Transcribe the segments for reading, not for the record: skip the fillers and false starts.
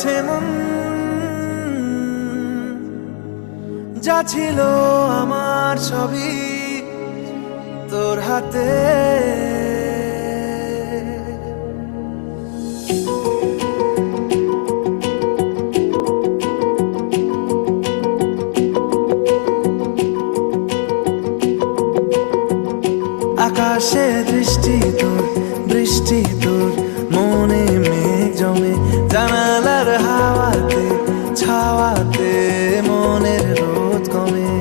পড়েছে মন, যা ছিল আমার সবই তোর হাতে। আকাশে দৃষ্টি তোর, বৃষ্টি তোর, মনে মেঘ জমে, জানালার হাওয়াতে ছাওয়াতে মনের রোদ কমে।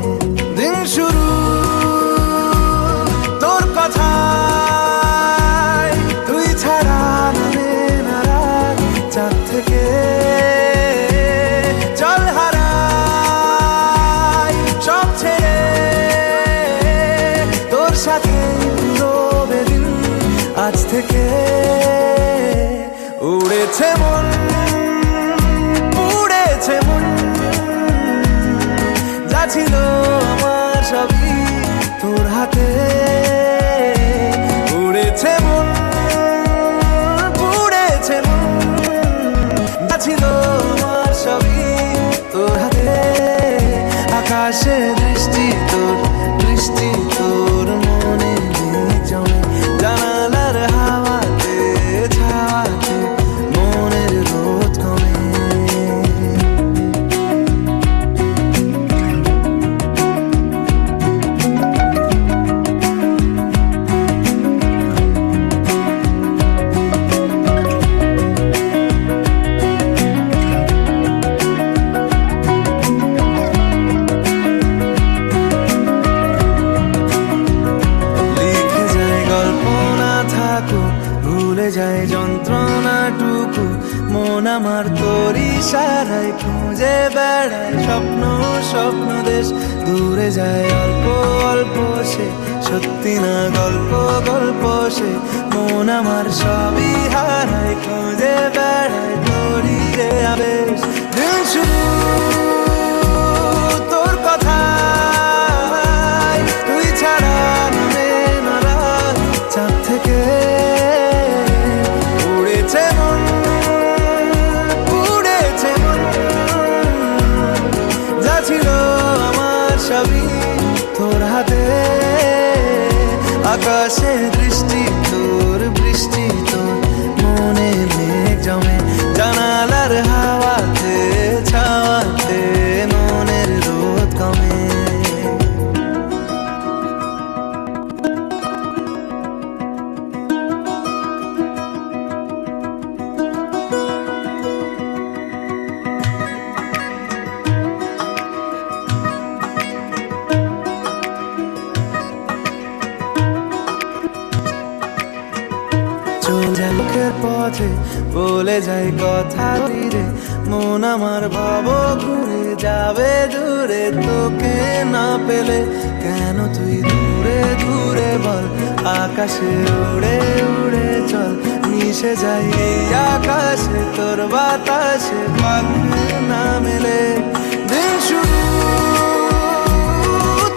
দিন শুরু তোর কথায়, তুই ছাড়া নামে না রাত, চাঁদ থেকে জল হারাই সব ছেড়ে তোর সাথে আজ থেকে। উড়েছে মন, উড়েছে মন, যা ছিল আমার সবই তোর হাতে। উড়েছে মন, উড়েছে মন, যা ছিল আমার সবই তোর হাতে। আকাশে দৃষ্টি তোর, বৃষ্টি তোর, মনে মেঘ জমে, জানালার হাওয়াতে ছাওয়াতে মনের রোদ কমে। যায় যন্ত্রণাটুকু, মন আমার তোর ইশারায় খুঁজে বেড়ায় স্বপ্ন, স্বপ্ন দেশ। দূরে যায় অল্প অল্প সে, সত্যি না গল্প, গল্প সে। মন আমার সবই হারায় খুঁজে বেড়ায় তোরই রে আবেশ। দিন শুরু তোর কথায়, তুই ছাড়া নামে না রাত, চাঁদ থেকে সবই তোর হাতে। আকাশে দৃষ্টি তোর, বৃষ্টি তোর, মনে মেঘ জমে, জানালার হাওয়াতে ছাওয়াতে মনের রোদ কমে। মুখের পথে বলে যাই কথা রে, মন আমার ভাব ঘুরে যাবে দূরে। তোকে না পেলে কেন তুই দূরে দূরে বল, আকাশে উড়ে উড়ে চল, মিশে যাই এই আকাশে তোর বাতাসে, পাখি না মেলে। দিন শুরু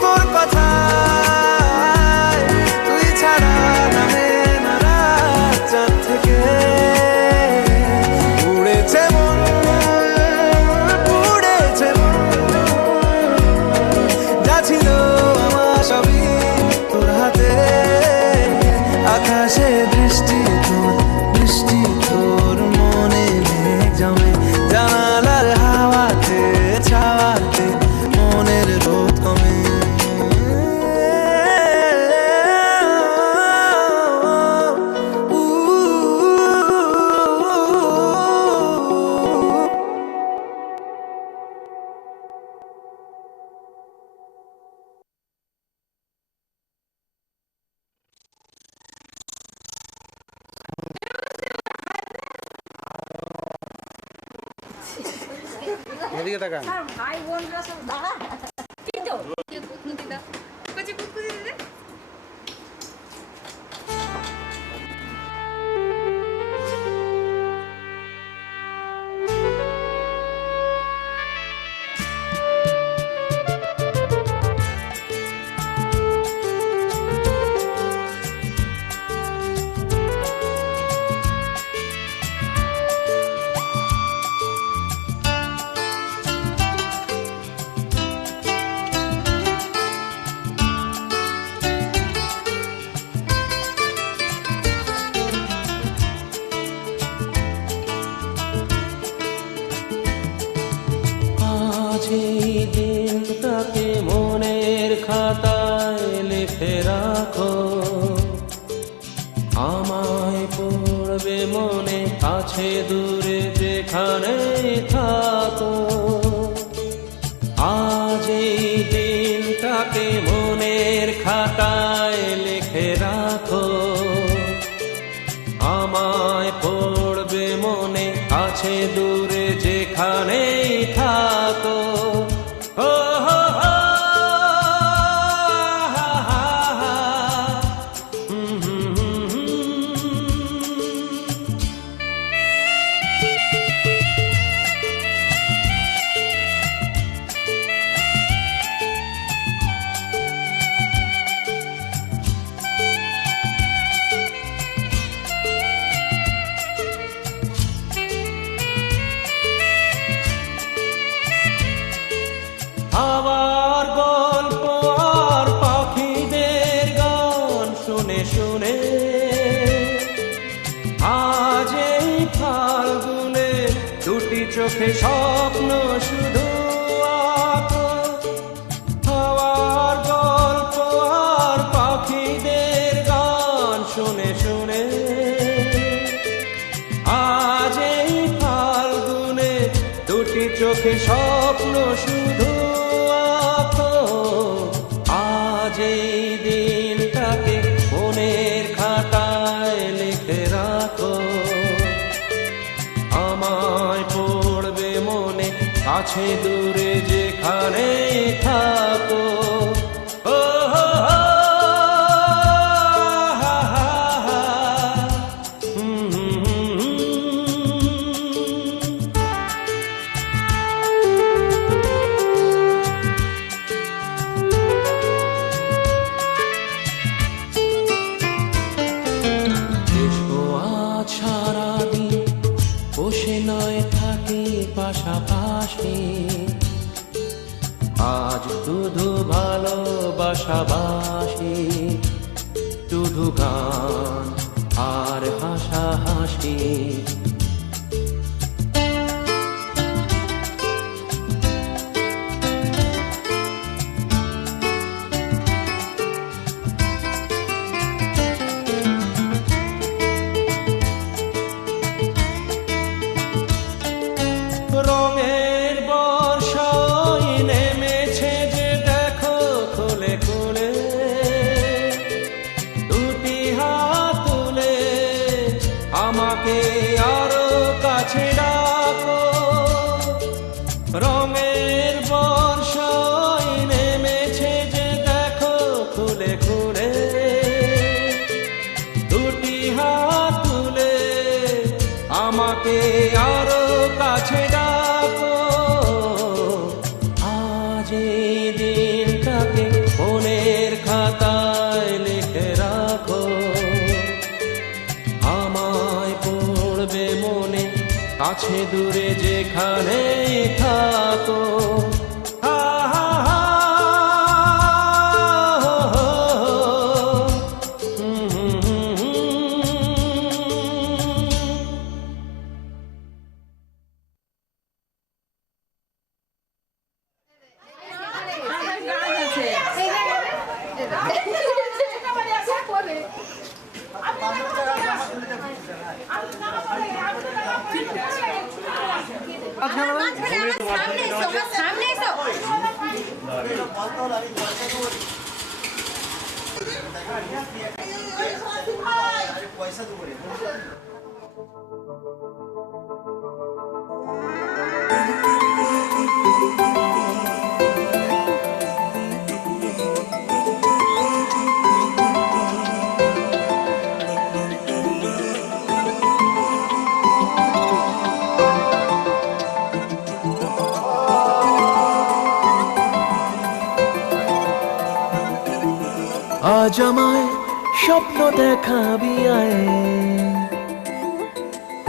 তোর কথায়, তুই ছাড়া নামে না রাত, চাঁদ থেকে উড়েছে মন, উড়েছে মন, যা ছিল আমার সবই তোর হাতে। আকাশে দৃষ্টি তোর, বৃষ্টি তোর, মনে মেঘ জমে, জানালার হাওয়াতে ছাওয়াতে মনের রোদ কমে। এদিকে তাকান। ভাই বোনরা সব দাঁড়া ঠিক তো দিদা কচি কুকুর দিদা কাছে দূরে যেখানে থাকো, আজ এই দিনটাকে মনের খাতায় লিখে রাখো। আমায় পড়বে মনে কাছে দূরে যেখানেই থাকো। ও হো হো, হা হা হা, হুম হুম হুম হুম। আবার গল্প আর পাখিদের গান শুনে শুনে আজ এই ফাল্গুনে দুটি চোখে স্বপ্ন শুধু আঁকো। আবার গল্প আর পাখিদের গান শুনে শুনে আজ এই ফাল্গুনে দুটি চোখে স্বপ্ন শুধু আঁকো। আজ এই দিনটাকে মনের খাতায় লিখে রাখো। আমায় পড়বে মনে কাছে দূরে যেখানে থাকো। ও হো হো, হা হা হা, হুম হুম হুম হুম। দেখো আজ সারাদিন বসে নয় থাকি পাশাপাশি, আজ শুধু ভালোবাসাবাসি, শুধু গান আর হাসাহাসি। রঙের বর্ষায় নেমেছে যে দেখো খুলে খুলে, দুটি হাত তুলে আমাকে আরো কাছে ডাকো। রঙের বর্ষায় নেমেছে যে দেখো খুলে খুলে, দুটি হাত তুলে আমাকে আরো কাছে ডাকো। আজ এই দিনটাকে মনের খাতায় লিখে রাখো। আমায় পড়বে মনে কাছে দূরে যেখানে থাকো। হা হা হা, হো হো হো, হুম হুম হুম হুম। সামনে এসো। আজ আমায় স্বপ্ন দেখাবি আয়,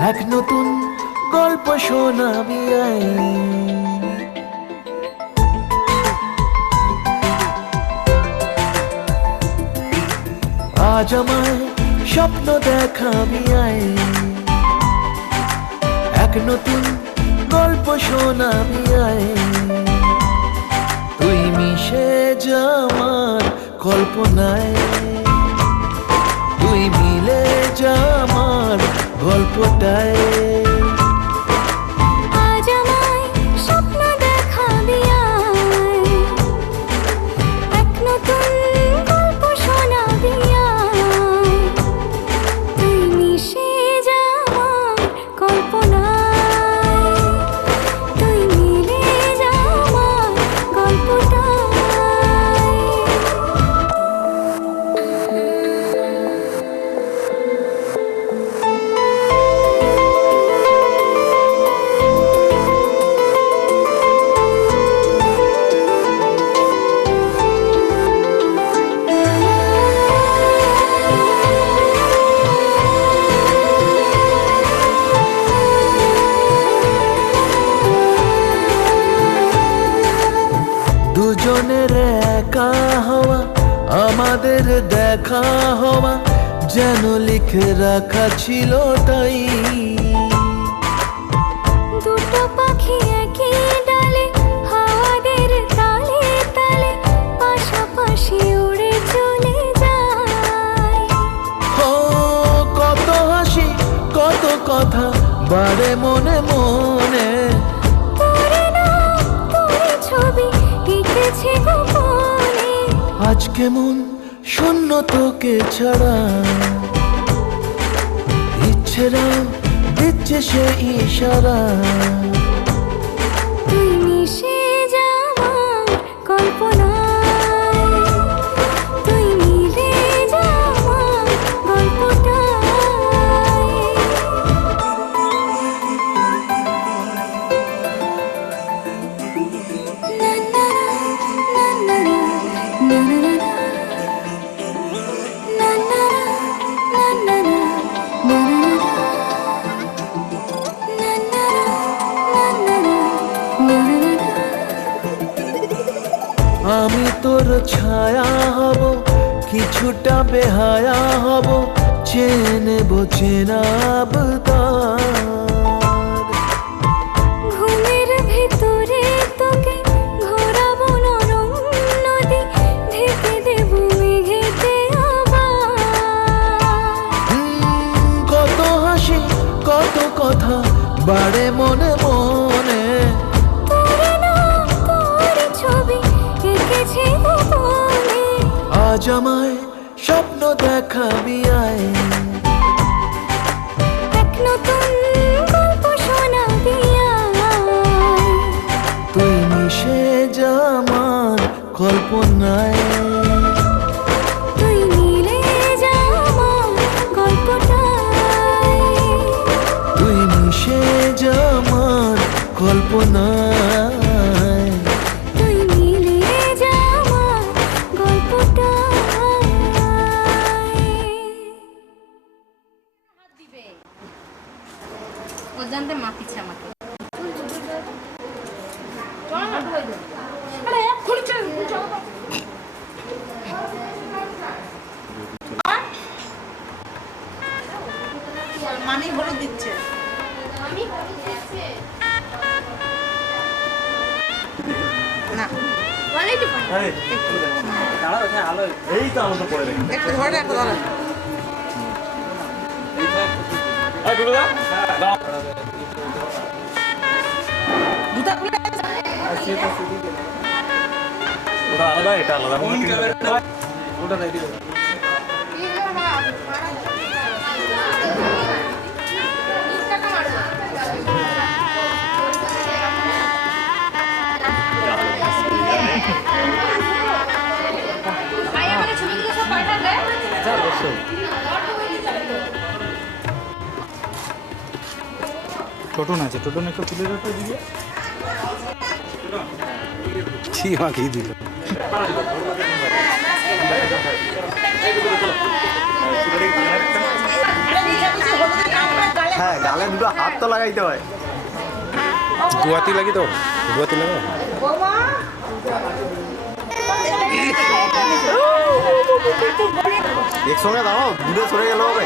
এক নতুন গল্প শোনাবি আয়। আজ আমায় স্বপ্ন দেখাবি আয়, এক নতুন গল্প শোনাবি আয়। তুই মিশে যা আমার কল্পনায়, তুই মিলে যা আমার গল্পটায়। আমাদের দেখা হওয়া যেন লিখে রাখা ছিল তাই। দুটো পাখি একই ডালে হাওয়াদের তালে তালে পাশাপাশি উড়ে চলে যায়। ও কত হাসি কত কথা বাড়ে মনে মনে, তোরে নাম তোরে ছবি এঁকেছে গোপনে। আজ কেমন শূন্য তোকে ছাড়া, ইচ্ছেরা দিচ্ছে সে ইশারা। তুই মিশে যা আমার কল্পনায়, তুই মিলে যা আমার গল্পটায়। আমি তোর ছায়া হব, কিছুটা বেহায়া হব, চেনে নেব চেনাব তার। ঘুমের ভেতরে তোকে ঘোরাবো নরম নদী, ঢেকে দেব মেঘেতে আবার। কত হাসি কত কথা বাড়ে মনে মনে, তোরে নাম তোরে ছবি এঁকেছে গোপনে। আজ আমায় স্বপ্ন দেখাবি আয়, এক নতুন গল্প শোনাবি আমায়। তুই মিশে যা আমার কল্পনায়, তুই মিলে যা আমার গল্পটায়। তুই মিশে যা আমার কল্পনায়। তুই মিলে যা আমার গল্পটায়। দিবে ও জানতে মাপিছে আমাকে। আরে খুলে চল মামি হলুদ দিচ্ছে। না এই তো আমাকে পড়ে দেখেন একটু ধরে রাখো দাদা। জুতা খুলে ওটা আলাদা এটা আলাদা ওটা রেডি টোটন আছে, টোটন একটু তুলে রাখো দিকে। কি মাখিয়ে দিল। হ্যাঁ, গালে দুটো হাত তো লাগাইতে হয়। দুয়াতি লাগি তো, দুয়াতি লাগো। একসঙ্গে দাঁড়াও, দূরে সরে গেল হবে।